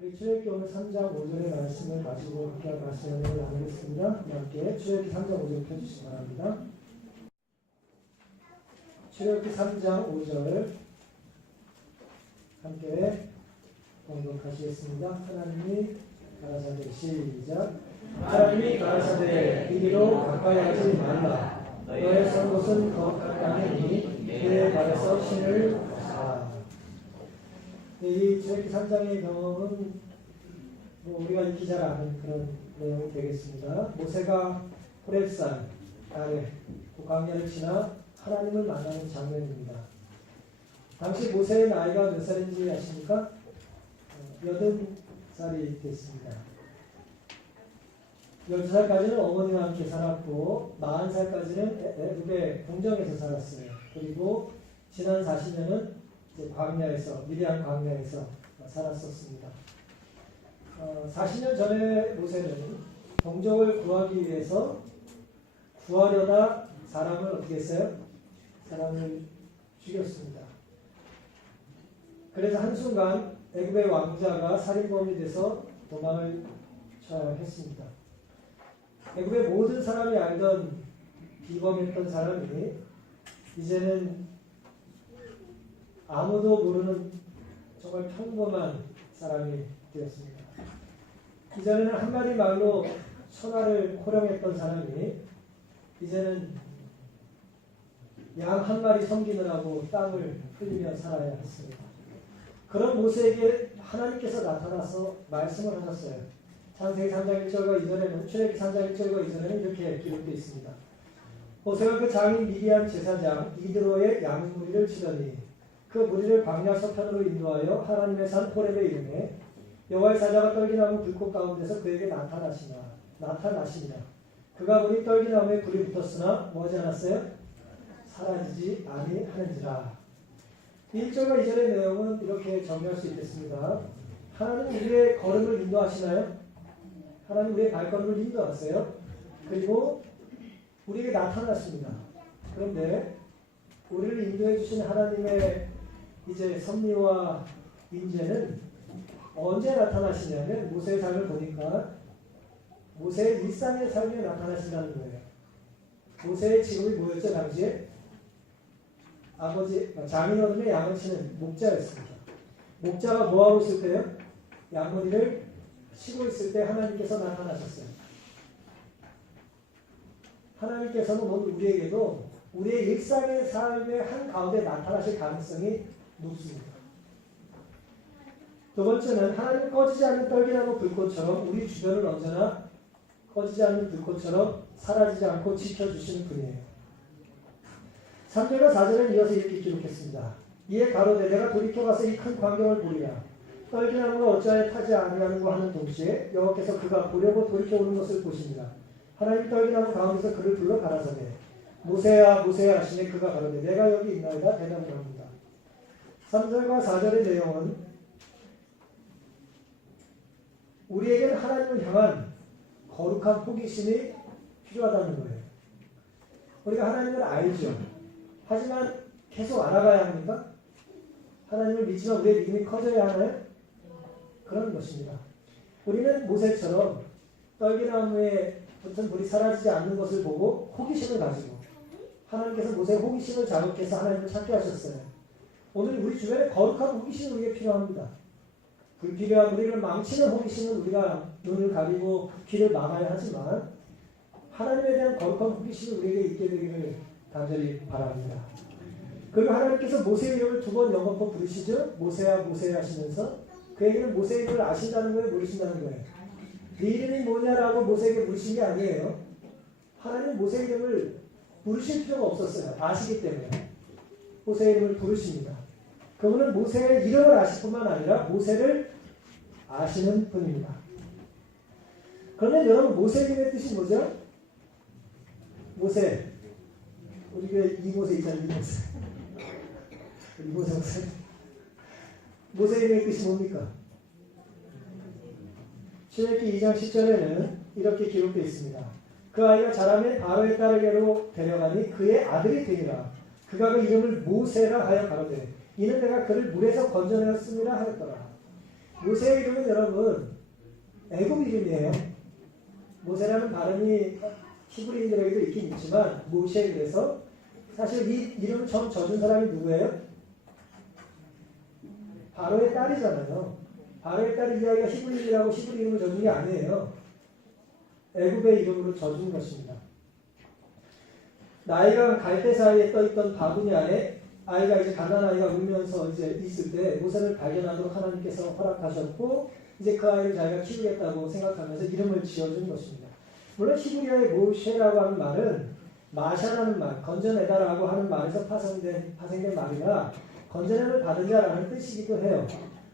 우리 출애굽기 오늘 3장 5절의 말씀을 가지고 함께 말씀을 나누겠습니다. 함께 출애굽기 3장 5절 펴주시기 바랍니다. 출애굽기 3장 5절 함께 공독하시겠습니다. 하나님이 가라사대 시작. 하나님이 가라사대 이리로 가까이 하지 말라. 너의 선 곳은 거룩한 땅이니 그의 발에서 신을 벗어라. 이 출애굽기 3장의 경험은 우리가 익히 잘 아는 그런 내용이 되겠습니다. 모세가 호렙산 아래 광야를 지나 하나님을 만나는 장면입니다. 당시 모세의 나이가 몇 살인지 아십니까? 80살이 됐습니다. 12살까지는 어머니와 함께 살았고 40살까지는 애굽의 궁정에서 살았어요. 그리고 지난 40년은 광야에서, 미디안 광야에서 살았었습니다. 40년 전에 모세는 동족을 구하기 위해서 구하려다 사람을 어떻게 했어요? 사람을 죽였습니다. 그래서 한순간 애굽의 왕자가 살인범이 돼서 도망을 쳐야 했습니다. 애굽의 모든 사람이 알던 비범했던 사람이 이제는 아무도 모르는 정말 평범한 사람이 되었습니다. 이전에는 한마디 말로 천하를 호령했던 사람이 이제는 양 한 마리 섬기느라고 땀을 흘리며 살아야 했습니다. 그런 모세에게 하나님께서 나타나서 말씀을 하셨어요. 창세기 3장 1절과 2절에는 출애굽기 3장 1절과 2절에는 이렇게 기록되어 있습니다. 모세가 그 장인 미디안 제사장 이드로의 양무리를 치더니 그 무리를 광야 서편으로 인도하여 하나님의 산 호렙에 이르매 여호와의 사자가 떨기나무 불꽃 가운데서 그에게 나타나시니라. 그가 보니 떨기나무에 불이 붙었으나 뭐하지 않았어요? 사라지지 아니하는지라. 1절과 2절의 내용은 이렇게 정리할 수 있겠습니다. 하나님 우리의 걸음을 인도하시나요? 하나님 우리의 발걸음을 인도하세요. 그리고 우리에게 나타났습니다. 그런데 우리를 인도해 주신 하나님의 이제 섭리와 인재는 언제 나타나시냐면 모세의 삶을 보니까 모세의 일상의 삶에 나타나신다는 거예요. 모세의 직업이 뭐였죠? 당시에 아버지 장인어른의 양을 치는 목자였습니다. 목자가 뭐하고 있을 때요? 양머리를 치고 있을 때 하나님께서 나타나셨어요. 하나님께서는 오늘 우리에게도 우리의 일상의 삶의 한가운데 나타나실 가능성이 높습니다. 두 번째는 하나님은 꺼지지 않는 떨기나무 불꽃처럼 우리 주변을 언제나 꺼지지 않는 불꽃처럼 사라지지 않고 지켜주시는 분이에요. 3절과 4절은 이어서 이렇게 기록했습니다. 이에 가로되 내가 돌이켜가서 이 큰 광경을 보리라. 떨기나무가 어찌하여 타지 아니하는고 하는 동시에 여호와께서 그가 보려고 돌이켜오는 것을 보십니다. 하나님이 떨기나무 가운데서 그를 불러 가라사대 모세야 모세야 하시니 그가 가로되 내가 여기 있나이다 대답을 합니다. 3절과 4절의 내용은 우리에게는 하나님을 향한 거룩한 호기심이 필요하다는 거예요. 우리가 하나님을 알죠. 하지만 계속 알아가야 합니까? 하나님을 믿지만 우리의 믿음이 커져야 하나요? 그런 것입니다. 우리는 모세처럼 떨기나무에 붙은 불이 사라지지 않는 것을 보고 호기심을 가지고 하나님께서 모세의 호기심을 자극해서 하나님을 찾게 하셨어요. 오늘 우리 주변에 거룩한 호기심이 우리에게 필요합니다. 불필요한 우리를 망치는 호기심은 우리가 눈을 가리고 귀를 막아야 하지만 하나님에 대한 거룩한 호기심이 우리에게 있게 되기를 간절히 바랍니다. 그리고 하나님께서 모세의 이름을 2번 영번번 부르시죠. 모세야 모세야 하시면서 그에게는 모세의 이름을 아신다는 거예요? 모르신다는 거예요? 네 이름이 뭐냐라고 모세에게 물으신 게 아니에요. 하나님은 모세의 이름을 부르실 필요가 없었어요. 아시기 때문에 모세의 이름을 부르십니다. 그분은 모세의 이름을 아실 뿐만 아니라 모세를 아시는 분입니다. 그러면 여러분 모세의 이름의 뜻이 뭐죠? 모세 우리 교회 이모세 있잖아요. 이모세 목사 모세의 이름의 뜻이 뭡니까? 출애굽기 2장 10절에는 이렇게 기록되어 있습니다. 그 아이가 자라면 바로의 딸에게로 데려가니 그의 아들이 되리라. 그가 그 이름을 모세라 하여 가로되 이는 내가 그를 물에서 건져내었습니다 하였더라. 모세의 이름은 여러분 애굽 이름이에요. 모세라는 발음이 히브리인들에게도 있긴 있지만 모시에 그래서 사실 이 이름을 처음 져준 사람이 누구예요? 바로의 딸이잖아요. 바로의 딸이 이야기가 히브리인이라고 히브리 이름을 져준 게 아니에요. 애굽의 이름으로 져준 것입니다. 나일강 갈대 사이에 떠있던 바구니 안에 아이가 이제 가난 아이가 울면서 이제 있을 때 모세를 발견하도록 하나님께서 허락하셨고 이제 그 아이를 자기가 키우겠다고 생각하면서 이름을 지어준 것입니다. 물론 히브리어의 모셰라고 하는 말은 마샤라는 말, 건져내다라고 하는 말에서 파생된 말이라 건져냄을 받은 자라는 뜻이기도 해요.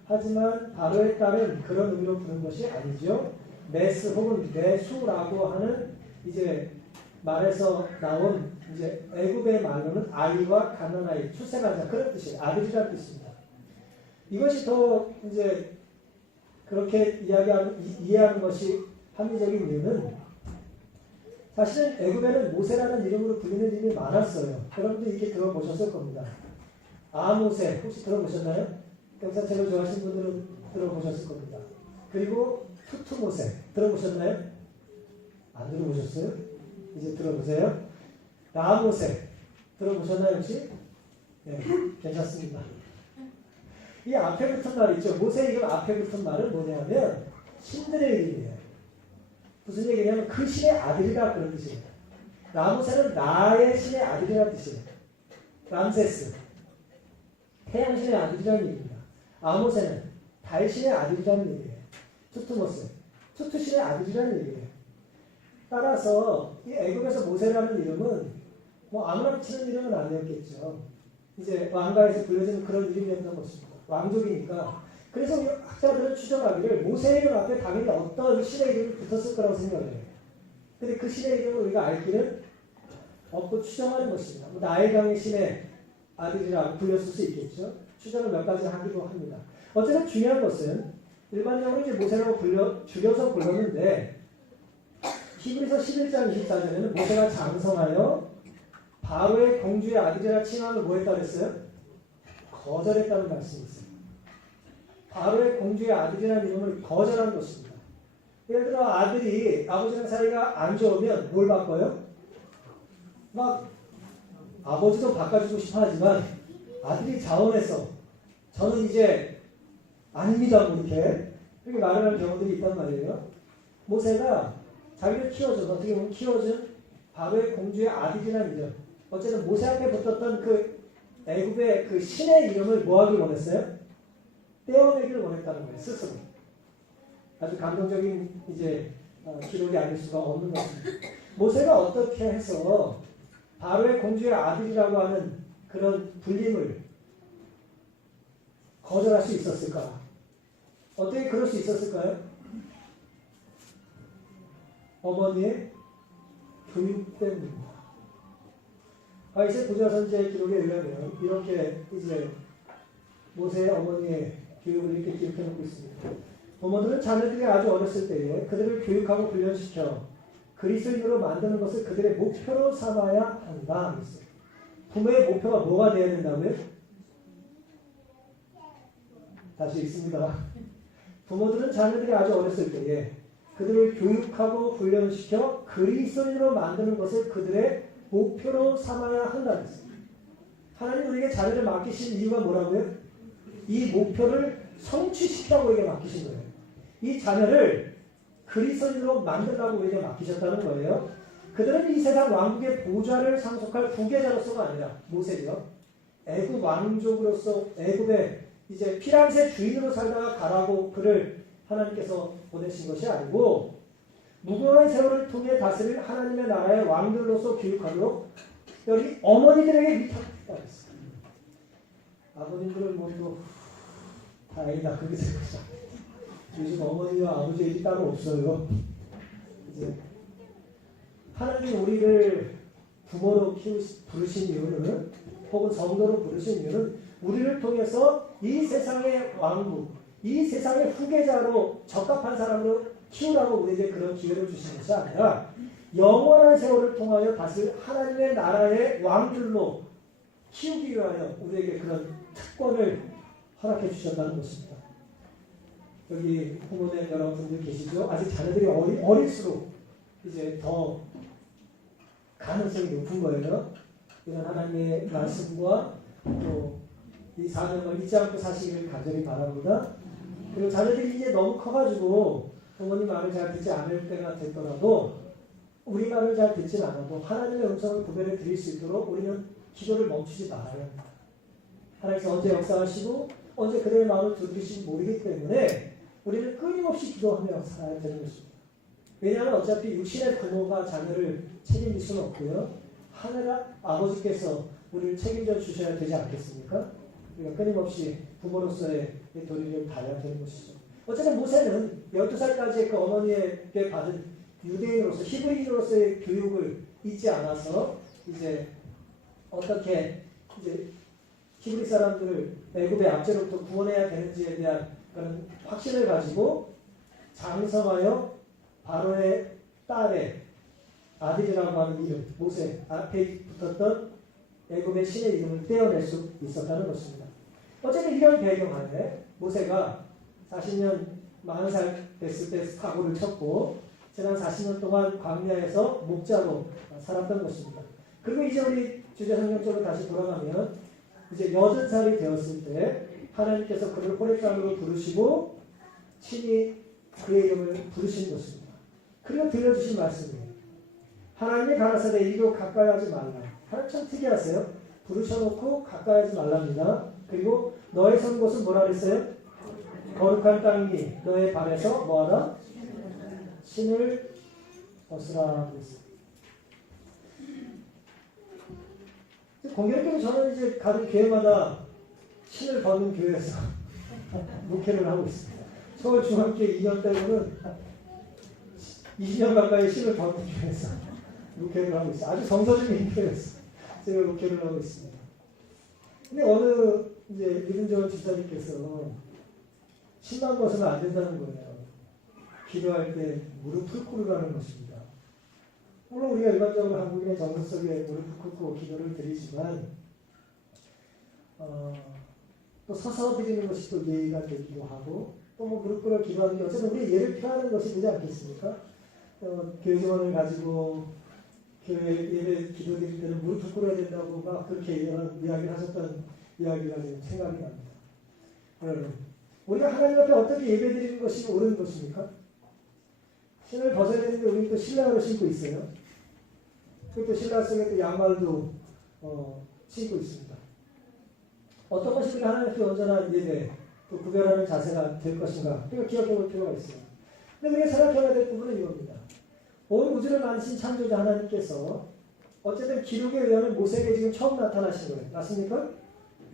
하지만 바로의 딸은 그런 의미로 부른 것이 아니죠. 메스 혹은 메수라고 하는 이제 말에서 나온 이제 애굽의 말로는 아이와 가난아이, 출생한 자 그런 뜻이에요. 아들이라는 뜻입니다. 이것이 더 이제 그렇게 이해하는 것이 합리적인 이유는 사실은 애굽에는 모세라는 이름으로 불리는 이름이 많았어요. 여러분도 이렇게 들어보셨을 겁니다. 아모세 혹시 들어보셨나요? 경사책을 좋아하시는 분들은 들어보셨을 겁니다. 그리고 투투모세 들어보셨나요? 안 들어보셨어요? 이제 들어보세요. 라모세 들어보셨나요 혹시? 네, 괜찮습니다. 이 앞에 붙은 말 있죠. 모세 이름 앞에 붙은 말은 뭐냐면 신들의 이름이에요. 무슨 얘기냐면 그 신의 아들이라 그런 뜻이에요. 라모세는 나의 신의 아들이라는 뜻이에요. 람세스 태양신의 아들이라는 얘기입니다. 아모세는 달신의 아들이라는 얘기예요. 투투모스 투투신의 아들이라는 얘기예요. 따라서 이 애굽에서 모세라는 이름은 뭐 아무나 붙이는 이름은 아니었겠죠. 이제 왕가에서 불려지는 그런 이름이었던 것입니다. 왕족이니까. 그래서 우리 학자들은 추정하기를 모세의 이름 앞에 당연히 어떤 신의 이름이 붙었을 거라고 생각을 해요. 근데 그 신의 이름을 우리가 알 길은 없고 추정하는 것입니다. 뭐 나일강의 신의 아들이라고 불렸을 수 있겠죠. 추정을 몇 가지 하기도 합니다. 어쨌든 중요한 것은 일반적으로 이제 모세라고 줄여서 불렀는데 히브리서 11장 24절에는 모세가 장성하여 바로의 공주의 아들이라 칭함을 뭐 했다고 했어요? 거절했다는 말씀이 있어요. 바로의 공주의 아들이라는 이름을 거절한 것입니다. 예를 들어 아들이 아버지랑 사이가 안 좋으면 뭘 바꿔요? 막 아버지도 바꿔주고 싶어 하지만 아들이 자원해서 저는 이제 아닙니다. 이렇게 말을 하는 경우들이 있단 말이에요. 모세가 자기를 키워준 어떻게 보면 키워준 바로의 공주의 아들이라는 이름 어쨌든 모세 앞에 붙었던 그 애굽의 그 신의 이름을 뭐하길 원했어요? 떼어내기를 원했다는 거예요. 스스로. 아주 감동적인 이제 기록이 아닐 수가 없는 것입니다. 모세가 어떻게 해서 바로의 공주의 아들이라고 하는 그런 불림을 거절할 수 있었을까? 어떻게 그럴 수 있었을까요? 어머니의 교육 때문입니다. 이세 부자선지의 기록에 의하면 이렇게 이제 모세의 어머니의 교육을 이렇게 기록해 놓고 있습니다. 어머니는 자녀들이 아주 어렸을 때에 그들을 교육하고 훈련시켜 그리스도인으로 만드는 것을 그들의 목표로 삼아야 한다. 부모의 목표가 뭐가 되어야 된다고요? 다시 읽습니다. 부모들은 자녀들이 아주 어렸을 때에 그들을 교육하고 훈련시켜 그리스도인으로 만드는 것을 그들의 목표로 삼아야 한다는 것입니다. 하나님 우리에게 자녀를 맡기신 이유가 뭐라고요? 이 목표를 성취시키라고 우리에게 맡기신 거예요. 이 자녀를 그리스도인으로 만들라고 우리에게 맡기셨다는 거예요. 그들은 이 세상 왕국의 보좌를 상속할 후계자로서가 아니라 모세요. 애굽 왕족으로서 애굽의 이제 피란세 주인으로 살다가 가라고 그를 하나님께서 보내신 것이 아니고 무궁한 세월을 통해 다스릴 하나님의 나라의 왕들로서 교육하도록 특별히 어머니들에게 위탁했다 했습니다. 아버님들은 모두 다행이다 그렇게 생각하죠. 요즘 어머니와 아버지의 일이 따로 없어요. 이제 하나님이 우리를 부모로 부르신 이유는 혹은 성도로 부르신 이유는 우리를 통해서 이 세상의 왕국, 이 세상의 후계자로 적합한 사람으로 키우라고 우리에게 그런 기회를 주신 것이 아니라 영원한 세월을 통하여 다시 하나님의 나라의 왕들로 키우기 위하여 우리에게 그런 특권을 허락해 주셨다는 것입니다. 여기 부모님 여러분들 계시죠? 아직 자녀들이 어릴수록 이제 더 가능성이 높은 거예요. 이런 하나님의 말씀과 또 이 사명을 잊지 않고 사시기를 간절히 바랍니다. 그리고 자녀들이 이제 너무 커가지고 부모님 말을 잘 듣지 않을 때가 됐더라도 우리 말을 잘 듣지 않아도 하나님의 음성을 구별해 드릴 수 있도록 우리는 기도를 멈추지 말아야 합니다. 하나님께서 언제 역사하시고 언제 그들의 마음을 두드리실지 모르기 때문에 우리는 끊임없이 기도하며 살아야 되는 것입니다. 왜냐하면 어차피 육신의 부모가 자녀를 책임질 수는 없고요. 하늘 아버지께서 우리를 책임져 주셔야 되지 않겠습니까? 우리가 끊임없이 부모로서의 도리를 다해야 되는 것이죠. 어쨌든 모세는 12살까지 그 어머니에게 받은 유대인으로서 히브리인으로서의 교육을 잊지 않아서 이제 어떻게 이제 히브리 사람들을 애굽의 압제로부터 구원해야 되는지에 대한 그런 확신을 가지고 장성하여 바로의 딸의 아들이라고 하는 이름, 모세 앞에 붙었던 애굽의 신의 이름을 떼어낼 수 있었다는 것입니다. 어쨌든 이런 배경 안에 모세가 40년 40살 됐을 때 사고를 쳤고 지난 40년 동안 광야에서 목자로 살았던 것입니다. 그리고 이제 우리 주제 성경적으로 다시 돌아가면 이제 80살이 되었을 때 하나님께서 그를 호렙산으로 부르시고 친히 그의 이름을 부르신 것입니다. 그리고 들려주신 말씀이에요. 하나님이 가라사대 이리로 가까이 하지 말라. 하나님 참 특이하세요. 부르셔놓고 가까이 하지 말랍니다. 그리고 너의 선 곳은 뭐라 그랬어요? 거룩한 땅이니 너의 발에서 뭐하라? 신을 벗으라 그랬어요. 공교롭게도 저는 이제 가는 교회마다 신을 벗는 교회에서 목회를 하고 있습니다. 서울중앙교 2년 때로는 20년 가까이 신을 벗는 교회에서 목회를 하고 있어요. 아주 정서적인 교회에서 제가 목회를 하고 있습니다. 근데 어느 이제 이름 좋은 집사님께서 신만 벗으면 안 된다는 거예요. 기도할 때 무릎을 꿇으라는 것입니다. 물론 우리가 일반적으로 한국인의 정서 속에 무릎을 꿇고 기도를 드리지만 또 서서 드리는 것이 또 예의가 되기도 하고 또 뭐 무릎 꿇어 기도하는 게 어쨌든 우리 예를 표하는 것이 되지 않겠습니까? 교회 정원을 가지고 교회 예배 기도 드릴 때는 무릎을 꿇어야 된다고 막 그렇게 이런 이야기를 하셨던 이야기가 지금 생각이 납니다. 여러분, 우리가 하나님 앞에 어떻게 예배 드리는 것이 옳은 것입니까? 신을 벗어야 되는데 우리는 또 신랑을 신고 있어요. 그리고 또 신랑 속에 또 양말도 신고 있습니다. 어떤 것이 우리가 하나님 앞에 온전한 예배, 또 구별하는 자세가 될 것인가? 우리가 기억해 볼 필요가 있어요. 근데 우리가 생각해야 될 부분은 이겁니다. 온 우주를 만드신 창조자 하나님께서 어쨌든 기록에 의하면 모세에게 지금 처음 나타나신 거예요. 맞습니까?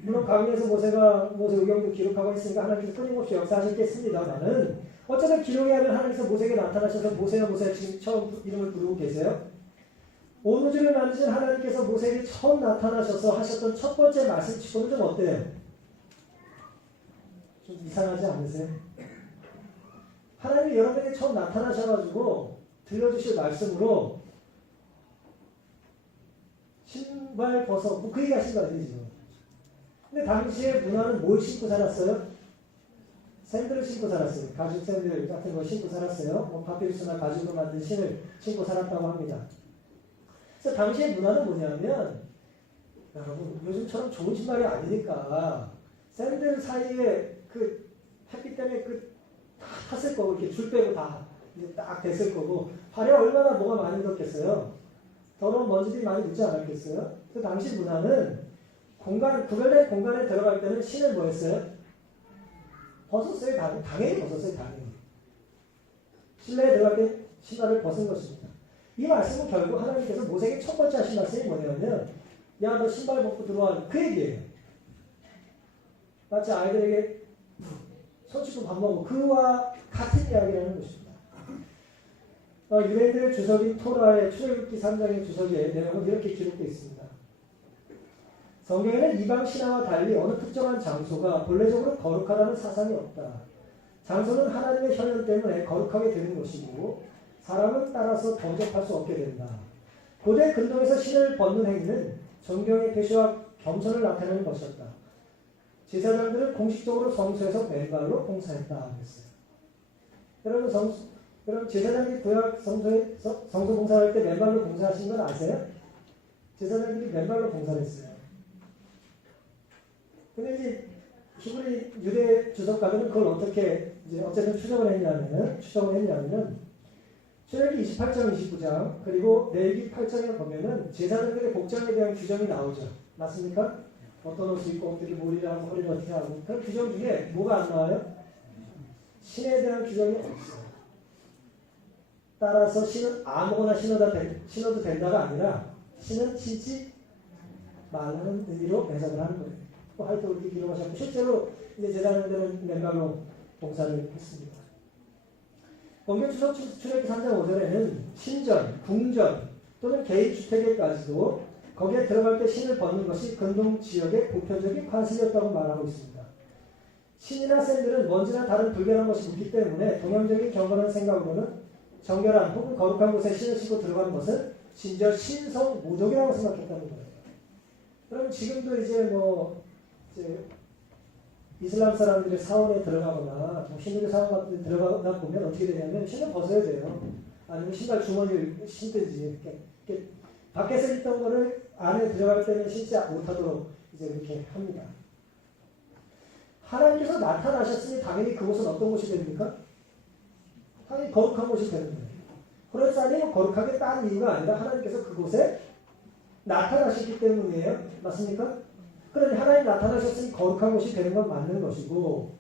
물론 광야에서 모세 의경도 기록하고 있으니까 하나님께서 끊임없이 역사하셨겠습니다만은 어쨌든 기록에 의하면 하나님께서 모세에게 나타나셔서 모세가 지금 처음 이름을 부르고 계세요. 온 우주를 만드신 하나님께서 모세에게 처음 나타나셔서 하셨던 첫 번째 말씀치고는 좀 어때요? 좀 이상하지 않으세요? 하나님이 여러분에게 처음 나타나셔가지고 들려주실 말씀으로 신발 벗어 뭐 그 얘기 하신 거 아니에요 지금. 근데 당시에 문화는 뭘 신고 살았어요? 샌들을 신고 살았어요. 가죽 샌들 같은 거 신고 살았어요. 뭐 파피루스나 가죽으로 만든 신을 신고 살았다고 합니다. 그래서 당시의 문화는 뭐냐면 여러분 요즘처럼 좋은 신발이 아니니까 샌들 사이에 그 햇빛 때문에 다 탔을 거고 이렇게 줄 빼고 다 이제 딱 됐을 거고 발에 얼마나 뭐가 많이 묻었겠어요. 더러운 먼지들이 많이 묻지 않았겠어요. 그 당시 문화는 구별된 공간에 들어갈 때는 신을 뭐 했어요? 벗었어요. 당연히 벗었어요. 당연히. 실내에 들어갈 때 신발을 벗은 것입니다. 이 말씀은 결국 하나님께서 모세에게 첫 번째 하신 말씀이 뭐냐면 야 너 신발 벗고 들어와 그 얘기예요. 마치 아이들에게 손 씻고 밥 먹고 그와 같은 이야기라는 것입니다. 유대인들의 주석인 토라의 출애굽기 3장의 주석에 내용은 이렇게 기록되어 있습니다. 성경에는 이방 신화와 달리 어느 특정한 장소가 본래적으로 거룩하다는 사상이 없다. 장소는 하나님의 현현 때문에 거룩하게 되는 것이고 사람은 따라서 범접할 수 없게 된다. 고대 근동에서 신을 벗는 행위는 존경의 표시와 겸손을 나타내는 것이었다. 제사장들은 공식적으로 성소에서 맨발로 봉사했다. 그랬어요. 여러분 제사장들이 구약 성소 봉사할 때 맨발로 봉사하신 건 아세요? 제사장들이 맨발로 봉사를 했어요. 근데 이제 히브리 유대 주석가들은 그걸 어떻게 이제 어쨌든 추정을 했냐면은 출애굽기 28장 29장 그리고 레위기 8장에 보면은 제사장들의 복장에 대한 규정이 나오죠. 맞습니까? 어떤 옷을 입고 어떻게 머리를 하고 허리를 어떻게 하고 그런 규정 중에 뭐가 안 나와요? 신에 대한 규정이 없어요. 따라서 신은 아무거나 신어도 된다가 아니라 신은 신지 말라는 의미로 해석을 하는 거예요. 하여튼 그렇게 기록하셨고 실제로 이제 제사장들은 맨발로 봉사를 했습니다. 원교추석 출애굽기 3장 5절에는 신전, 궁전 또는 개인 주택에까지도 거기에 들어갈 때 신을 벗는 것이 근동 지역의 보편적인 관습이었다고 말하고 있습니다. 신이나 샌들은 먼지나 다른 불결한 것이 묻기 때문에 동양적인 경건한 생각으로는 정결한 혹은 거룩한 곳에 신을 신고 들어가는 것은 심지어 신성 모독이라고 생각했다는 거예요. 그럼 지금도 이제 이슬람 사람들이 사원에 들어가거나 힌두교 사원 같은 데 들어가다 보면 어떻게 되냐면 신을 벗어야 돼요. 아니면 신발 주머니를 신든지 이렇게 밖에서 입던 거를 안에 들어갈 때는 신지 못하도록 이제 이렇게 합니다. 하나님께서 나타나셨으니 당연히 그곳은 어떤 곳이 됩니까? 당연히 거룩한 곳이 되는 거예요. 그렇다니 거룩하게 딴 이유가 아니라 하나님께서 그곳에 나타나셨기 때문이에요. 맞습니까? 그러니 하나님 나타나셨으니 거룩한 곳이 되는 건 맞는 것이고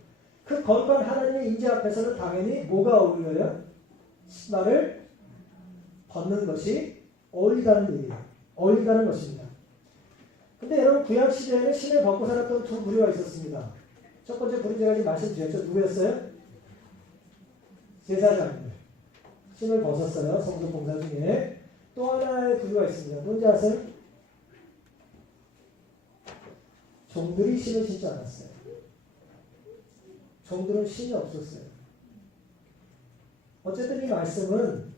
그 거룩한 하나님의 임재 앞에서는 당연히 뭐가 어울려요? 신발을 벗는 것이 어울리다는 얘기예요. 어울리다는 것입니다. 근데 여러분 구약 시대에는 신을 벗고 살았던 두 부류가 있었습니다. 첫 번째 부류 제가 지금 말씀드렸죠. 누구였어요? 제사장들. 신을 벗었어요. 성소 봉사 중에. 또 하나의 부류가 있습니다. 뭔지 아세요? 종들이 신을 신지 않았어요. 종들은 신이 없었어요. 어쨌든 이 말씀은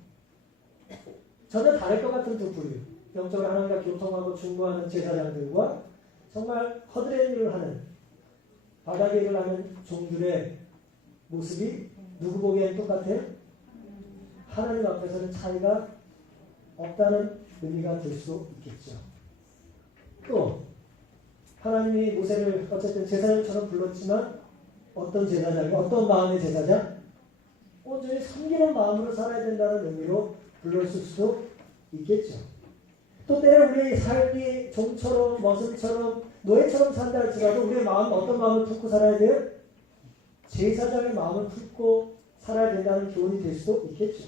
전혀 다를 것 같은 두 부류. 영적으로 하나님과 교통하고 중보하는 제사장들과 정말 허드렛 일을 하는 바닥에 일을 하는 종들의 모습이 누구 보기엔 똑같아요? 하나님 앞에서는 차이가 없다는 의미가 될 수 있겠죠. 또 하나님이 모세를 어쨌든 제사장처럼 불렀지만 어떤 제사장이 어떤 마음의 제사장? 온전히 섬기는 마음으로 살아야 된다는 의미로 불렀을 수도 있겠죠. 또 때로 우리의 삶이 종처럼 머슴처럼 노예처럼 산다 할지라도 우리의 마음은 어떤 마음을 품고 살아야 돼요? 제사장의 마음을 품고 살아야 된다는 교훈이 될 수도 있겠죠.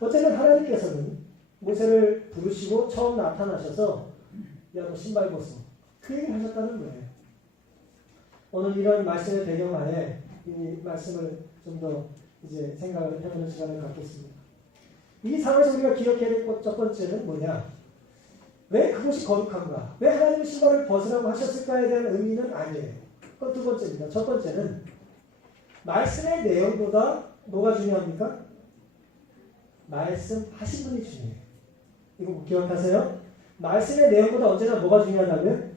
어쨌든 하나님께서는 모세를 부르시고 처음 나타나셔서 야 너 신발 벗어 그 얘기를 하셨다는 거예요. 오늘 이런 말씀의 배경하에 이 말씀을 좀 더 이제 생각을 해보는 시간을 갖겠습니다. 이 상황에서 우리가 기억해야 될 첫 번째는 뭐냐? 왜 그것이 거룩한가? 왜 하나님의 신발을 벗으라고 하셨을까에 대한 의미는 아니에요. 그건 두 번째입니다. 첫 번째는 말씀의 내용보다 뭐가 중요합니까? 말씀하신 분이 중요해요. 이거 기억하세요? 말씀의 내용보다 언제나 뭐가 중요하다고요?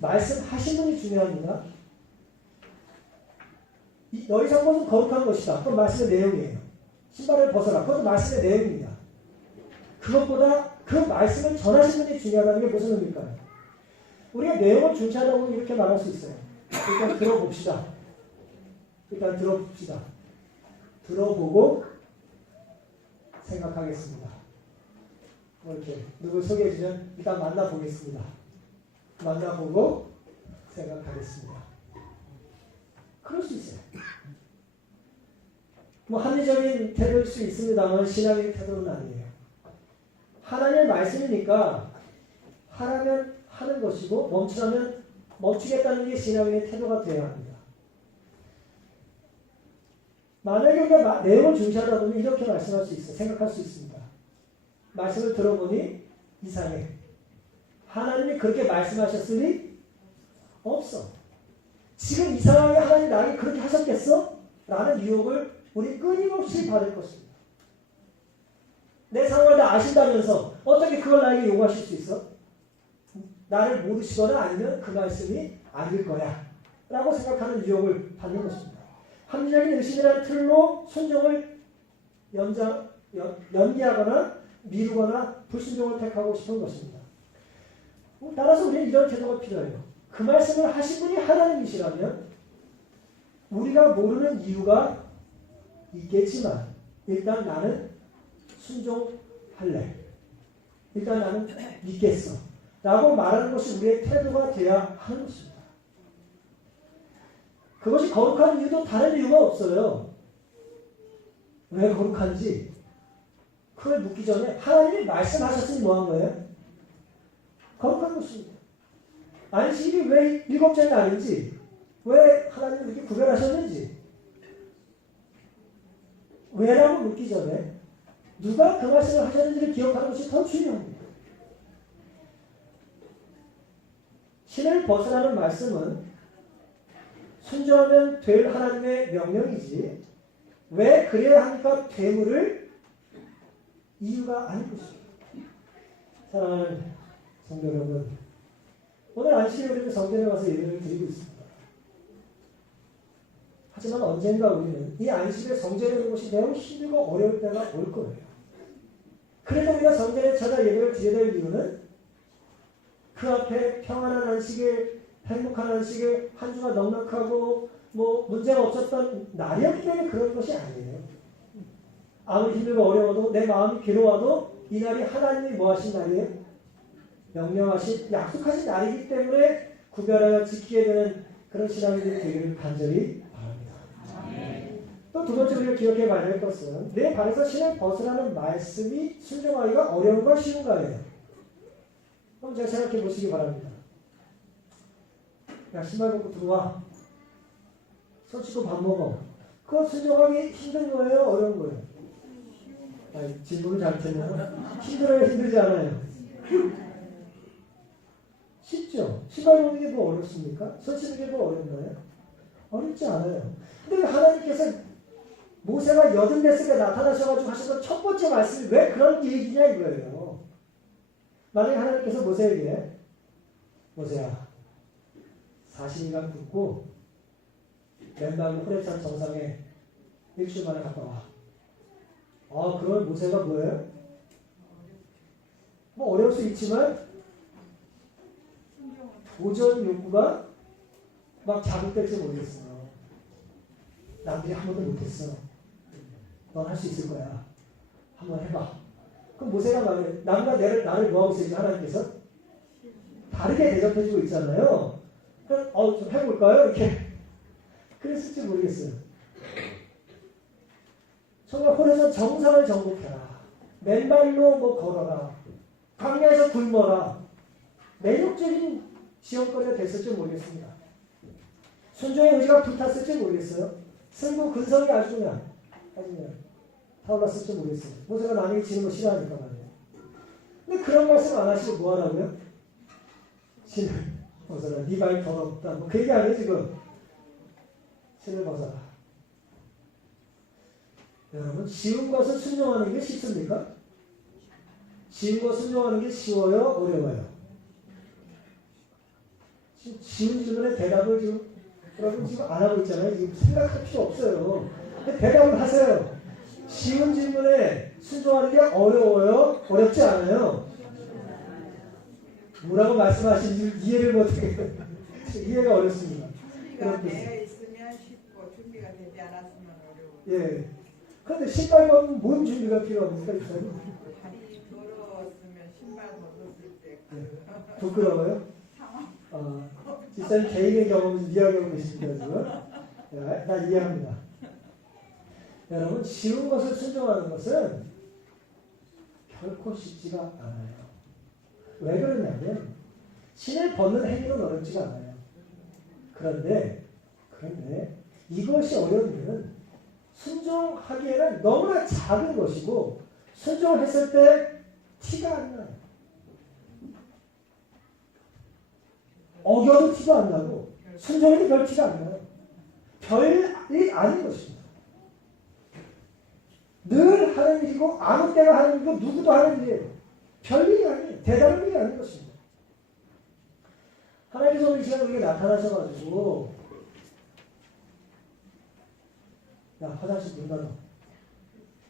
말씀하신 분이 중요합니다. 너희 상못은 거룩한 것이다. 그건 말씀의 내용이에요. 신발을 벗어라. 그것도 말씀의 내용입니다. 그것보다 그 말씀을 전하신 분이 중요하다는 게 무슨 의미일까요? 우리가 내용을 중시하다고 이렇게 말할 수 있어요. 일단 들어봅시다. 일단 들어봅시다. 들어보고 생각하겠습니다. 이렇게 누굴 소개해주면 일단 만나보겠습니다. 만나보고 생각하겠습니다. 그럴 수 있어요. 합리적인 태도일 수 있습니다만 신앙의 태도는 아니에요. 하나님의 말씀이니까 하라면 하는 것이고 멈추라면 멈추겠다는 게 신앙의 태도가 되어야 합니다. 만약에 우리가 내용을 중시하다 보면 이렇게 말씀할 수 있어요. 생각할 수 있습니다. 말씀을 들어보니 이상해. 하나님이 그렇게 말씀하셨으니 없어. 지금 이 상황에 하나님이 나에게 그렇게 하셨겠어? 라는 유혹을 우리 끊임없이 받을 것입니다. 내 상황을 다 아신다면서 어떻게 그걸 나에게 요구하실 수 있어? 나를 모르시거나 아니면 그 말씀이 아닐 거야 라고 생각하는 유혹을 받는 것입니다. 합리적인 의심이라는 틀로 순종을 연기하거나 미루거나 불순종을 택하고 싶은 것입니다. 따라서 우리는 이런 태도가 필요해요. 그 말씀을 하신 분이 하나님이시라면 우리가 모르는 이유가 있겠지만 일단 나는 순종할래. 일단 나는 믿겠어. 라고 말하는 것이 우리의 태도가 되어야 하는 것입니다. 그것이 거룩한 이유도 다른 이유가 없어요. 왜 거룩한지 그걸 묻기 전에 하나님이 말씀하셨으니 뭐한 거예요? 거룩한 것입니다. 안식일이 왜 7째 날인지, 왜 하나님이 이렇게 구별하셨는지, 왜라고 묻기 전에 누가 그 말씀을 하셨는지를 기억하는 것이 더 중요합니다. 신을 벗어나는 말씀은 순종하면 될 하나님의 명령이지 왜 그래야 하니까 되물을 이유가 아닌 것입니다. 사랑하는 성도 여러분, 오늘 안식일에 우리는 성전에 가서 예배를 드리고 있습니다. 하지만 언젠가 우리는 이 안식일에 성전에 오는 것이 매우 힘들고 어려울 때가 올 거예요. 그래도 우리가 성전에 찾아 예배를 드려야 될 이유는 그 앞에 평안한 안식일, 행복한 안식일, 한 주가 넉넉하고 문제가 없었던 날이었기 때문에 그런 것이 아니에요. 아무리 힘들고 어려워도 내 마음이 괴로워도 이 날이 하나님이 뭐 하신 날이에요? 명령하신, 약속하신 날이기 때문에 구별하여 지키게 되는 그런 신앙인들이 되기를 간절히 바랍니다. 또 두 번째 우리가 기억해 봐야 될 것은 내 발에서 신을 벗어나는 말씀이 순종하기가 어려운가 쉬운가예요. 그럼 제가 생각해 보시기 바랍니다. 야, 신발 벗고 들어와. 손 씻고 밥 먹어. 그거 순종하기 힘든 거예요? 어려운 거예요? 아니, 질문을 잘못했나요? 힘들어요? 힘들지 않아요? 쉽죠? 신발 벗는 게 뭐 어렵습니까? 손 씻는 게 뭐 어렵나요? 어렵지 않아요. 근데 하나님께서 모세가 84세 때 나타나셔가지고 하셨던 첫 번째 말씀이 왜 그런 얘기냐 이거예요. 만약에 하나님께서 모세에게 모세야 40일간 굶고 맨발로 호렙산 정상에 일주일 만에 갔다 와. 그런 모세가 뭐예요? 뭐 어려울 수 있지만 도전 욕구가 막 자극될지 모르겠어요. 남들이 한 번도 못했어. 넌 할 수 있을 거야. 한번 해봐. 그럼 모세가 말해. 남과 나를 뭐하고 있어야지 하나님께서? 다르게 대접해주고 있잖아요. 그럼 좀 해볼까요? 이렇게. 그랬을지 모르겠어요. 정말 호렙산 정상을 정복해라. 맨발로 걸어라. 광야에서 굶어라. 매력적인 지원거리가 됐을지 모르겠습니다. 순종의 의지가 불탔을지 모르겠어요. 승부 근성이 아주 그냥 타올랐을지 모르겠어요. 모세가 남에게 지는 거 싫어하니까 말이에요. 근데 그런 말씀 안 하시고 뭐 하라고요? 신을 벗어라. 네 발이 더럽다. 그 얘기 아니에요 지금. 신을 벗어라. 여러분 쉬운 것을 순종하는 게 쉽습니까? 쉬운 것 순종하는 게 쉬워요? 어려워요? 쉬운 질문에 대답을 지금 여러분 지금 안 하고 있잖아요. 지금 생각할 필요 없어요. 근데 대답을 하세요. 쉬운 질문에 순종하는 게 어려워요? 어렵지 않아요? 뭐라고 말씀하시는지 이해를 못하겠어요. 이해가 어렵습니다. 준비가 되어 있으면 쉽고 준비가 되지 않았으면 어려워요. 예. 그런데 신발 벗는 뭔 준비가 필요합니까? 다리 더러웠으면 신발 벗었을 때 부끄러워요?実際に 개인의 경험을 이야기하고 계십니다 지금. 나 이해합니다. 여러분 쉬운 것을 순종하는 것은 결코 쉽지가 않아요. 왜 그러냐면 신을 벗는 행위는 어렵지가 않아요. 그런데 이것이 어려운 이유는 순종하기에는 너무나 작은 것이고 순종했을 때 티가 안 나요. 어겨도 티가 안 나고 순종해도 별 티가 안 나요. 별이 아닌 것입니다. 늘 하는 일이고 아무 때나 하는 일이고 누구도 하는 일이에요. 별일이 아니에요. 대단한 일이 아닌 것입니다. 하나님께서 오늘 이 시간에 우리에게 나타나셔가지고 야, 화장실 문 닫아.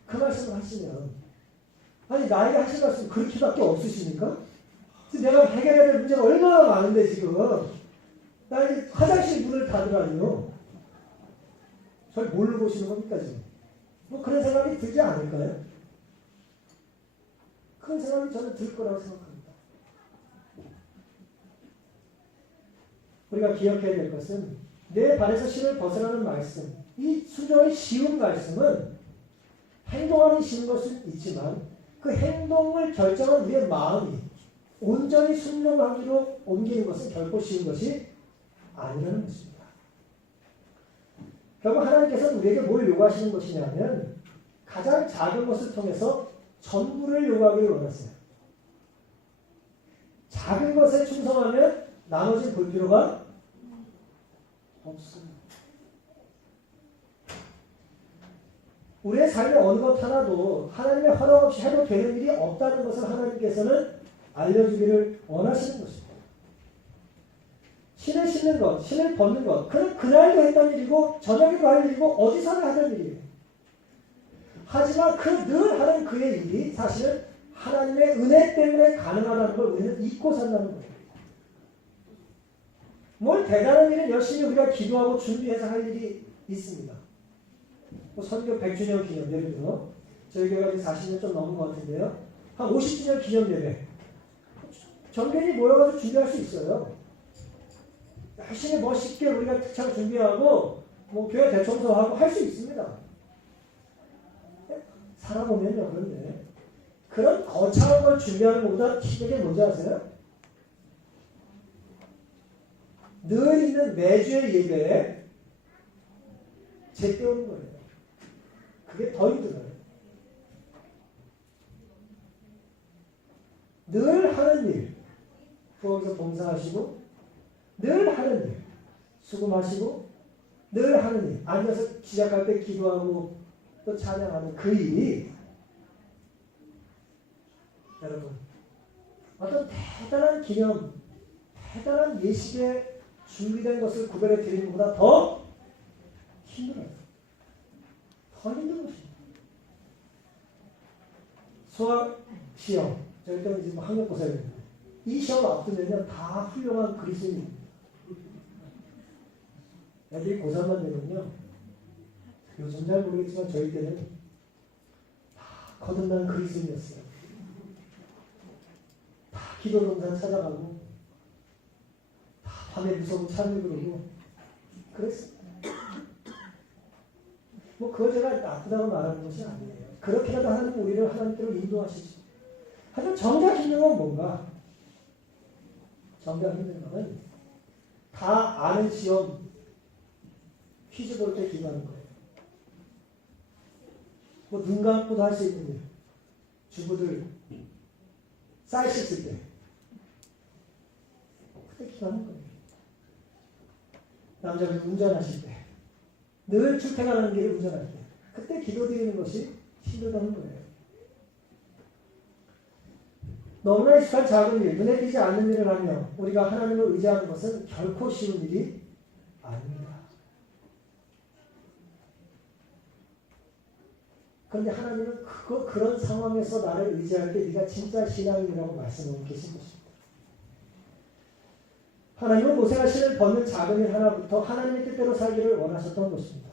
그 말씀을 하시면, 아니, 나에게 하실 말씀 그렇게밖에 없으십니까? 지금 내가 해결해야 될 문제가 얼마나 많은데, 지금. 나에게 화장실 문을 닫으라니요. 저를 뭘로 보시는 겁니까, 지금? 뭐 그런 생각이 들지 않을까요? 그런 생각이 저는 들 거라고 생각합니다. 우리가 기억해야 될 것은 내 발에서 실을 벗으라는 말씀, 이 순종이 쉬운 말씀은 행동하기 쉬운 것은 있지만 그 행동을 결정한 우리의 마음이 온전히 순종하기로 옮기는 것은 결코 쉬운 것이 아니라는 것입니다. 결국 하나님께서는 우리에게 뭘 요구하시는 것이냐면 가장 작은 것을 통해서 전부를 요구하기를 원하세요. 작은 것에 충성하면 나머지는 볼 필요가 없습니다. 우리의 삶의 어느 것 하나도 하나님의 허락 없이 해도 되는 일이 없다는 것을 하나님께서는 알려주기를 원하시는 것입니다. 신을 씻는 것, 신을 벗는 것, 그는 그날도 했던 일이고 저녁에도 할 일이고 어디서나 하던 일이에요. 하지만 그 늘 하는 그의 일이 사실은 하나님의 은혜 때문에 가능하다는 걸 우리는 잊고 산다는 거예요. 뭘 대단한 일은 열심히 우리가 기도하고 준비해서 할 일이 있습니다. 선교 100주년 기념, 예를 들어 저희 교회가 이제 40년 좀 넘은 것 같은데요. 한 50주년 기념 예배 전교인이 모여가지고 준비할 수 있어요. 열심히 멋있게 우리가 특창 준비하고 뭐 교회 대청소하고 할 수 있습니다. 살아보면요. 그런데 그런 거창한 걸 준비하는 것보다 힘든 게 뭔지 아세요? 늘 있는 매주의 예배에 제때오는 거예요. 그게 더 힘들어요. 늘 하는 일, 거기서 봉사하시고 늘 하는 일, 수금하시고 늘 하는 일, 앉아서 시작할 때 기도하고 또 찬양하는 그 일이 여러분 어떤 대단한 기념, 대단한 예식에 준비된 것을 구별해 드리는 것보다 더 힘들어요. 더 힘든 것입니다. 수학 시험, 저희 때는 지금 학력고사였는데 이 시험 앞두면 다 훌륭한 그리스도인입니다. 애들이 고3만 되면요. 요즘 잘 모르겠지만 저희 때는 다 거듭난 그리스도인이었어요. 다 기도 동산 찾아가고 다 밤에 무서운 찬을 부르고 그랬어요. 뭐 그걸 제가 나쁘다고 말하는 것이 아니에요. 그렇게라도 하나님 우리를 하나님께로 인도하시죠. 하지만 정작 힘든 건 뭔가? 정작 힘든 것은 다 아는 시험 퀴즈 볼 때 기도하는 거예요. 뭐 눈 감고도 할 수 있는 일. 주부들 쌀 씻을 때 그때 기도하는 거예요. 남자분 운전하실 때 늘 출퇴근하는 길을 운전할 때 그때 기도드리는 것이 힘들다는 거예요. 너무나 익숙한 작은 일, 눈에 띄지 않는 일을 하며 우리가 하나님을 의지하는 것은 결코 쉬운 일이 아닙니다. 그런데 하나님은 그런 상황에서 나를 의지할 때 네가 진짜 신앙인이라고 말씀하고 계신 것입니다. 하나님은 모세가 신을 벗는 작은 일 하나부터 하나님의 뜻대로 살기를 원하셨던 것입니다.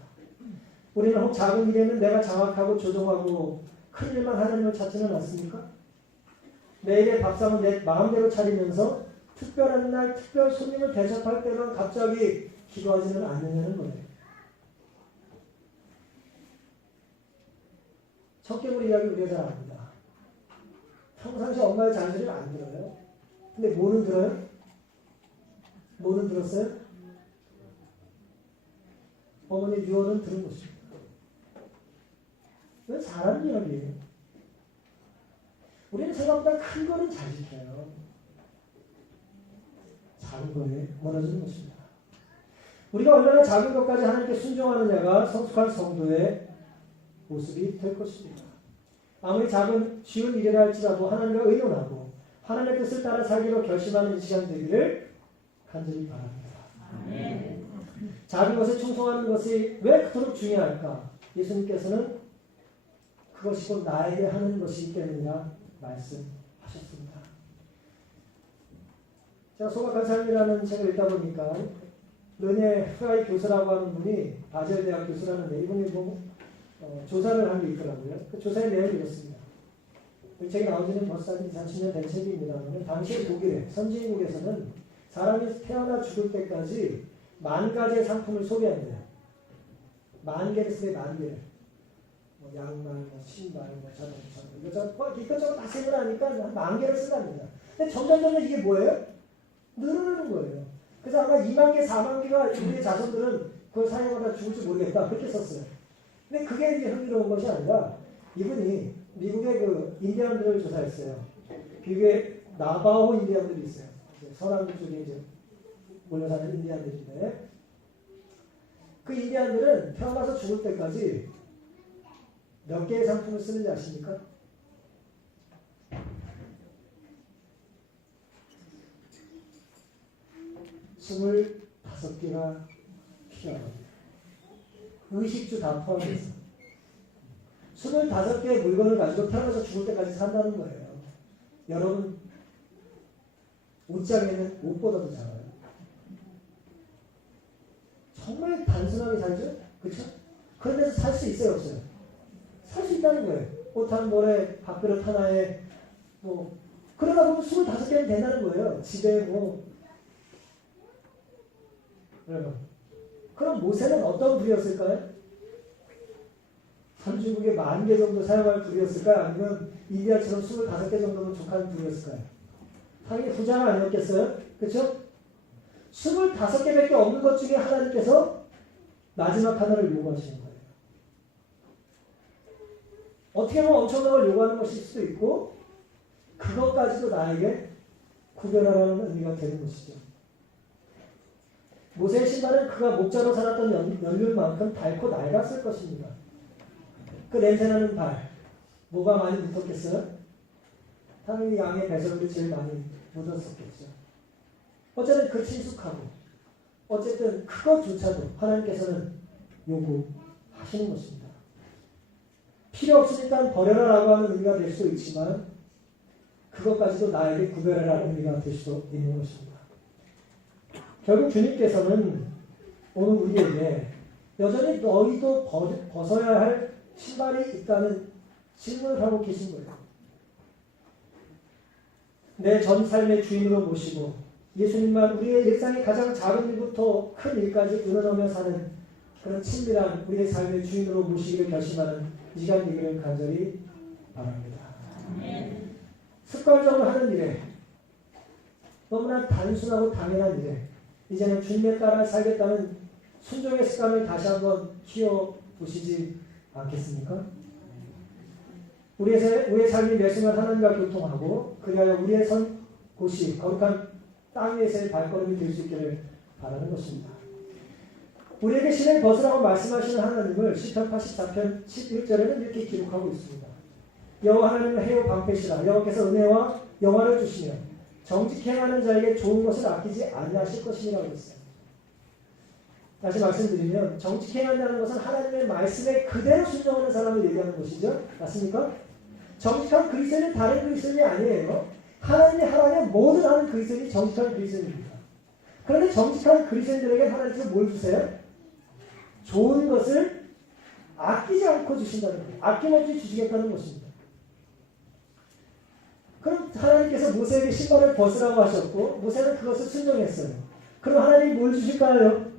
우리는 혹 작은 일에는 내가 장악하고 조종하고 큰 일만 하나님을 찾지는 않습니까? 매일의 밥상은 내 마음대로 차리면서 특별한 날 특별 손님을 대접할 때만 갑자기 기도하지는 않느냐는 거예요. 척개물 이야기 우리가 잘 압니다. 평상시 엄마의 잔소리를 안 들어요. 근데 뭐는 들어요? 뭐는 들었어요? 어머니 유언은 들은 것입니다. 이건 잘하는 이야기예요. 우리는 생각보다 큰 거는 잘 지켜요. 작은 거에 멀어지는 것입니다. 우리가 얼마나 작은 것까지 하나님께 순종하느냐가 성숙한 성도의 모습이 될 것입니다. 아무리 작은 쉬운 일이라 할지라도 하나님과 의논하고 하나님의 뜻을 따라 살기로 결심하는 이 시간 되기를 간절히 바랍니다. 작은 것에 충성하는 것이 왜 그토록 중요할까? 예수님께서는 그것이 곧 나에게 하는 것이기 때문이라 말씀하셨습니다. 제가 소박한 삶이라는 책을 읽다 보니까 르네 프라이 교수라고 하는 분이 바젤 대학 교수라는데 이분이 조사를 한 게 있더라고요. 그 조사의 내용을 읽었습니다. 이 책이 나온 지는 벌써 한 30년 된 책입니다만 당시 독일의 선진국에서는 사람이 태어나 죽을 때까지 10,000가지의 상품을 소비한대요. 10,000개를 쓰래, 10,000개를. 양말, 신발, 자동차, 이것저것 다 쓰고 나니까 한 10,000개를 쓴답니다. 근데 점점 이게 뭐예요? 늘어나는 거예요. 그래서 아마 20,000개, 40,000개가 우리의 자손들은 그걸 사용하다 죽을지 모르겠다. 그렇게 썼어요. 근데 그게 이제 흥미로운 것이 아니라 이분이 미국의 그 인디언들을 조사했어요. 미국에 나바호 인디언들이 있어요. 서남부 쪽에 이제 몰려 사는 인디언들인데 그 인디언들은 태어나서 죽을 때까지 몇 개의 상품을 쓰는지 아십니까? 25개가 필요합니다. 의식주 다 포함해서 25개의 물건을 가지고 태어나서 죽을 때까지 산다는 거예요. 여러분 옷장에는 옷보다도 작아요. 정말 단순하게 살죠? 그렇죠? 그런데도 살 수 있어요, 없어요? 살 수 있다는 거예요. 옷 한 벌에 밥그릇 하나에 그러다 보면 25개는 된다는 거예요. 집에 여러분. 그럼 모세는 어떤 부류였을까요? 선진국에 10,000개 정도 사용할 부류였을까요? 아니면 인디아처럼 25개 정도면 족한 부류였을까요? 당연히 후자는 아니었겠어요? 그렇죠? 25개밖에 없는 것 중에 하나님께서 마지막 하나를 요구하시는 거예요. 어떻게 보면 엄청난 걸 요구하는 것일 수도 있고 그것까지도 나에게 구별하라는 의미가 되는 것이죠. 모세의 신발은 그가 목자로 살았던 연륜만큼 닳고 낡았을 것입니다. 그 냄새나는 발, 뭐가 많이 묻었겠어요? 당연히 양의 배설물이 제일 많이 묻었었겠죠. 어쨌든 그 친숙하고 어쨌든 그것조차도 하나님께서는 요구하시는 것입니다. 필요 없으니까 버려라라고 하는 의미가 될 수도 있지만 그것까지도 나에게 구별해라는 의미가 될 수도 있는 것입니다. 결국 주님께서는 오늘 우리에게 여전히 너희도 벗어야 할 신발이 있다는 질문을 하고 계신 거예요. 내 전 삶의 주인으로 모시고 예수님만 우리의 일상의 가장 작은 일부터 큰 일까지 은은하며 사는 그런 친밀한 우리의 삶의 주인으로 모시기를 결심하는 이 시간 되기를 간절히 바랍니다. 습관적으로 하는 일에 너무나 단순하고 당연한 일에 이제는 주님에 따라 살겠다는 순종의 습관을 다시 한번 키워보시지 않겠습니까? 우리의 삶이 매 순간 하나님과 교통하고 그리하여 우리의 선 곳이 거룩한 땅 위에서의 발걸음이 될 수 있기를 바라는 것입니다. 우리에게 신을 벗으라고 말씀하시는 하나님을 시편 84편 11절에는 이렇게 기록하고 있습니다. 여호와 하나님은 해요 방패시라. 여호와께서 은혜와 영화를 주시며 정직히 행하는 자에게 좋은 것을 아끼지 아니하실 것이라고 했어요. 다시 말씀드리면 정직히 행한다는 것은 하나님의 말씀에 그대로 순종하는 사람을 얘기하는 것이죠. 맞습니까? 정직한 그리스도인은 다른 그리스도인이 아니에요. 하나님 모든 하는 그리스도인이 정직한 그리스도인입니다. 그런데 정직한 그리스도인들에게 하나님께서 뭘 주세요? 좋은 것을 아끼지 않고 주신다는 거예요. 아낌없이 주시겠다는 것입니다. 그럼 하나님께서 모세에게 신발을 벗으라고 하셨고 모세는 그것을 순종했어요. 그럼 하나님이 뭘 주실까요?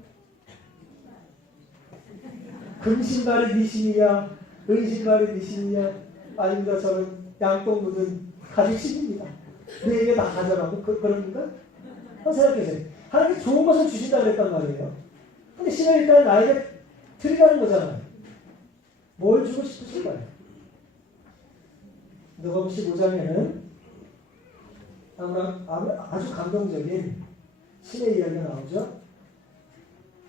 금신발이 네 신이냐 은신발이 네 신이냐 아닙니다. 저는 양똥 묻은 가죽 신입니다. 너에게 다 가져가고 그럽니까? 한번 생각해보세요. 하나님이 좋은 것을 주신다고 그랬단 말이에요. 근데 신은 일단 나에게 드리라는 거잖아요. 뭘 주고 싶으실까요? 누가복음 15장에는 아주 감동적인 신의 이야기가 나오죠.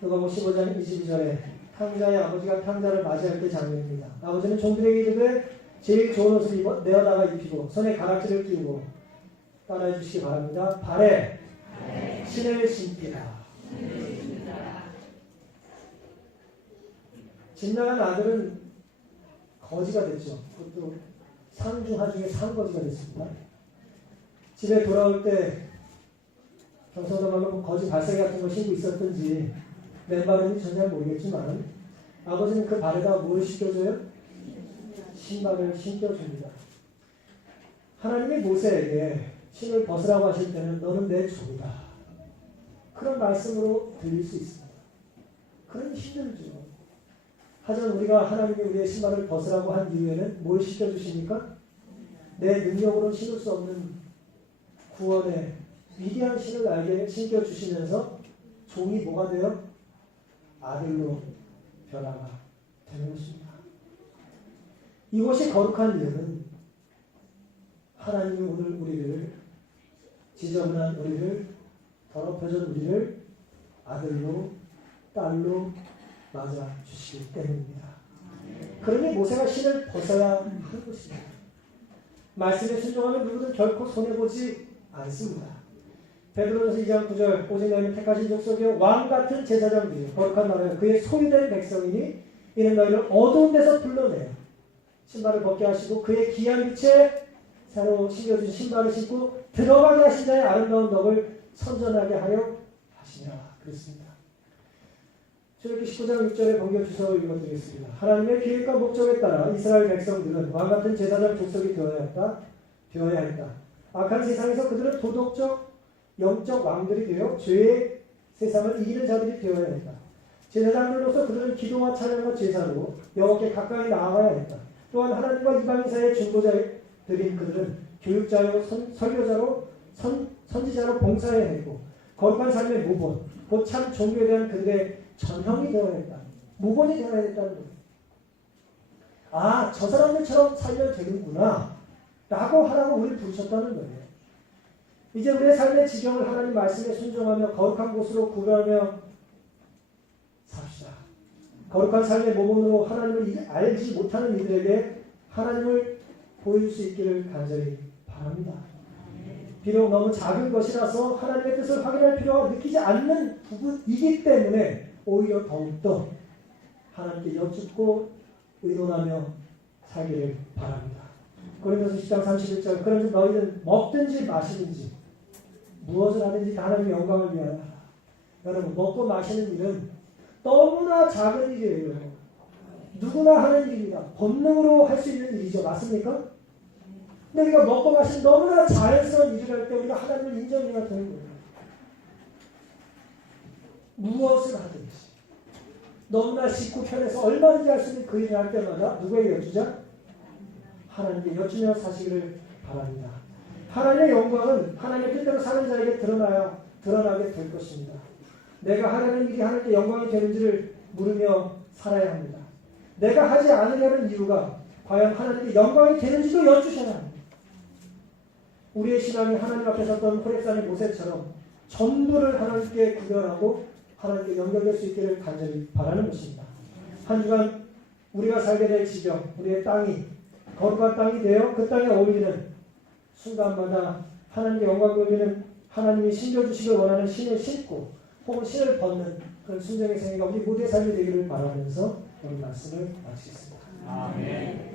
누가복음 15장 22절에 탕자의 아버지가 탕자를 맞이할 때 장면입니다. 아버지는 종들에게 이르되 제일 좋은 옷을 내어다가 입히고 손에 가락지를 끼우고 따라해 주시기 바랍니다. 발에 신을 신기라. 집 나간 아들은 거지가 됐죠. 그것도 상중하 중에 상거지가 됐습니다. 집에 돌아올 때 경상도말로 거지 발사기 같은 거 신고 있었던지 맨발인지 전혀 잘 모르겠지만 아버지는 그 발에다 뭘 신겨줘요? 신발을 신겨줍니다. 하나님이 모세에게 신을 벗으라고 하실 때는 너는 내 종이다. 그런 말씀으로 들릴 수 있습니다. 그러니 힘들죠. 하지만 우리가 하나님이 우리의 신발을 벗으라고 한 이후에는 뭘 신겨주십니까? 내 능력으로 신을 수 없는 구원의 위대한 신을 나에게 신겨주시면서 종이 뭐가 돼요? 아들로 변화가 되는 것입니다. 이것이 거룩한 이유는 하나님이 오늘 우리를 지저분한 우리를 더럽혀진 우리를 아들로 딸로 맞아 주시기 때문입니다. 그러니 모세가 신을 벗어야 하는 것입니다. 말씀에 순종하면 누구든 결코 손해보지 않습니다. 베드로전서 2장 9절 오직 너희는 택하신 족속이요 왕 같은 제사장들이요 거룩한 나라요 그의 소유된 백성이니 이는 너희를 어두운 데서 불러내요 신발을 벗게 하시고 그의 귀한 빛에 새로 신겨주신 신발을 신고 들어가게 하신 자의 아름다운 덕을 선전하게 하려 하시냐 그랬습니다. 출애굽기 19장 6절의 번역 주석을 읽어드리겠습니다. 하나님의 계획과 목적에 따라 이스라엘 백성들은 왕같은 제사장 족속이 되어야 했다. 악한 세상에서 그들은 도덕적, 영적 왕들이 되어 죄의 세상을 이기는 자들이 되어야 했다. 제사장들로서 그들은 기도와 찬양과 제사로 여호와께 가까이 나아가야 했다. 또한 하나님과 이방인 사이의 중보자들인 그들은 교육자요, 설교자로, 선지자로 봉사해야 했고 거룩한 삶의 모본, 곧 참 종교에 대한 그들의 전형이 되어야 했다. 모본이 되어야 했다는 거예요. 아, 저 사람들처럼 살면 되는구나 라고 하라고 우리를 부르셨다는 거예요. 이제 우리의 삶의 지경을 하나님 말씀에 순종하며 거룩한 곳으로 구별하며 삽시다. 거룩한 삶의 모본으로 하나님을 알지 못하는 이들에게 하나님을 보여줄 수 있기를 간절히 바랍니다. 비록 너무 작은 것이라서 하나님의 뜻을 확인할 필요가 느끼지 않는 부분이기 때문에 오히려 더욱더 하나님께 여쭙고 의논하며 살기를 바랍니다. 고린도서 10장 31절 그런즉 너희는 먹든지 마시든지 무엇을 하든지 다 하나님의 영광을 위하여 하라. 여러분 먹고 마시는 일은 너무나 작은 일이에요. 누구나 하는 일입니다. 본능으로 할 수 있는 일이죠. 맞습니까? 근데 우리가 먹고 마시는 너무나 자연스러운 일을 할 때 우리가 하나님을 인정해야 되는 거예요. 무엇을 하든지 너무나 쉽고 편해서 얼마든지 할 수 있는 그 일을 할 때마다 누구에게 여쭈자? 하나님께 여쭈며 사시기를 바랍니다. 하나님의 영광은 하나님의 뜻대로 사는 자에게 드러나게 될 것입니다. 내가 하려는 일이 하나님께 영광이 되는지를 물으며 살아야 합니다. 내가 하지 않으려는 이유가 과연 하나님께 영광이 되는지도 여쭈셔야 합니다. 우리의 신앙이 하나님 앞에 섰던 호렙산의 모세처럼 전부를 하나님께 구별하고 하나님께 연결될 수 있기를 간절히 바라는 것입니다. 한 주간 우리가 살게 될 지경, 우리의 땅이 거룩한 땅이 되어 그 땅에 어울리는 순간마다 하나님께 영광 돌리는 하나님이 신겨주시길 원하는 신을 신고 혹은 신을 벗는 그런 순종의 생애가 우리 모두의 삶이 되기를 바라면서 오늘 말씀을 마치겠습니다. 아멘.